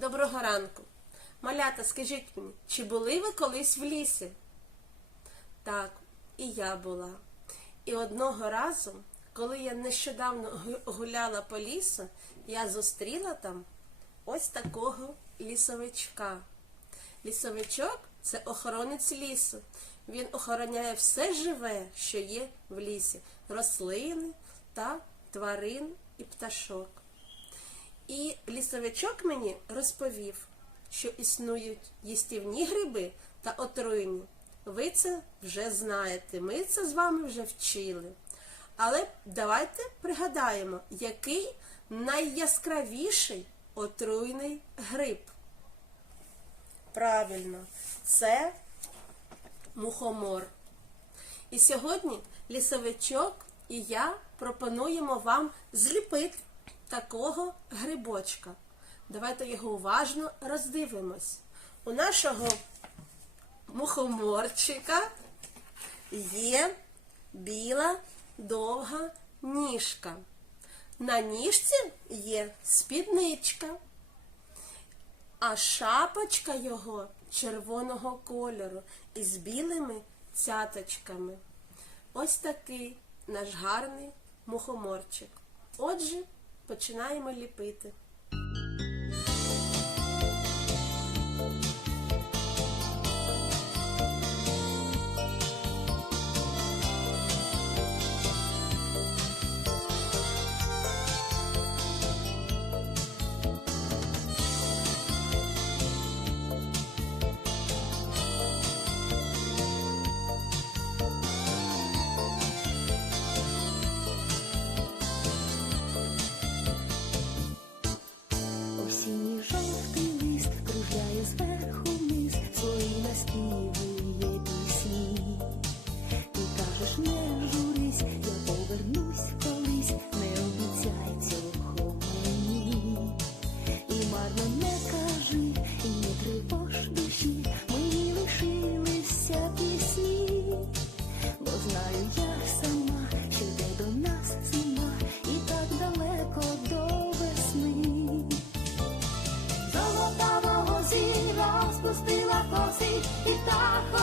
Доброго ранку. Малята, скажіть мені, чи були ви колись в лісі? Так, і я була. І одного разу, коли я нещодавно гуляла по лісу, я зустріла там ось такого лісовичка. Лісовичок це охоронець лісу. Він охороняє все живе, що є в лісі: рослини та тварин і пташок. І лісовичок мені розповів, що існують їстівні гриби та отруйні. Ви це вже знаєте, ми це з вами вже вчили. Але давайте пригадаємо, який найяскравіший отруйний гриб. Правильно, це мухомор. І сьогодні лісовичок і я пропонуємо вам зліпити такого грибочка. Давайте його уважно роздивимось. У нашого мухоморчика є біла довга ніжка. На ніжці є спідничка, а шапочка його червоного кольору із білими цяточками. Ось такий наш гарний мухоморчик. Отже, починаємо ліпити. leave і птахом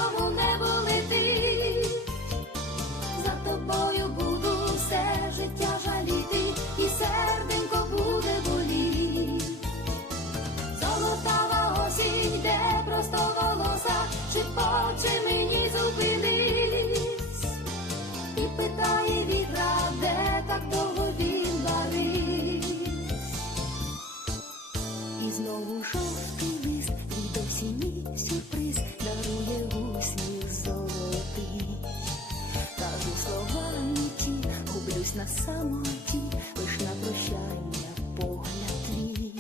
самоті, лиш на прощання погляд твій.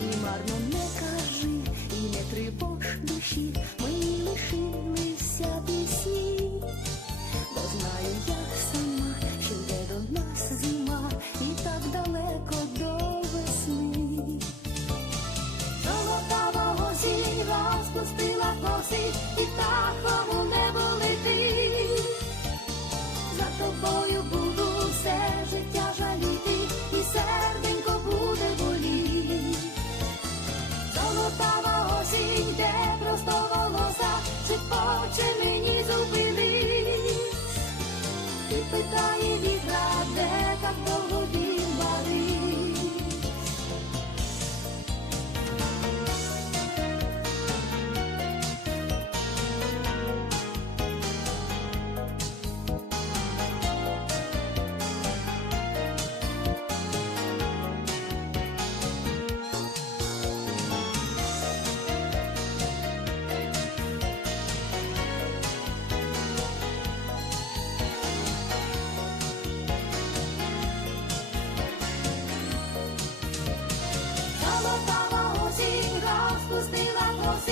І марно не кажи, і не тривож душі, мені лишилися пісні. Бо знаю я сама, що йде до нас зима, і так далеко до весни. Золотава осінь розпустила коси, і птахом питає вітра, де так довго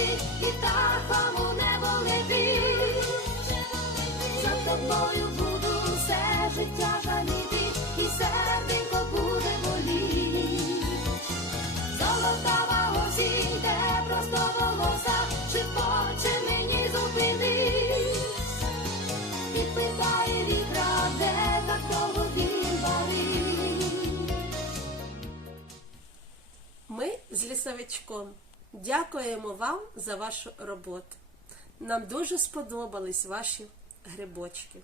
коси, і птахом у небо летить. За тобою буду все життя жаліти, і серденько буде боліти. Золотава осінь, де просто волоса, чи хоче мені зупинись? І питає вітра, де так довго він ми з лісовичком дякуємо вам за вашу роботу. Нам дуже сподобались ваші грибочки.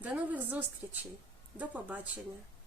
До нових зустрічей. До побачення.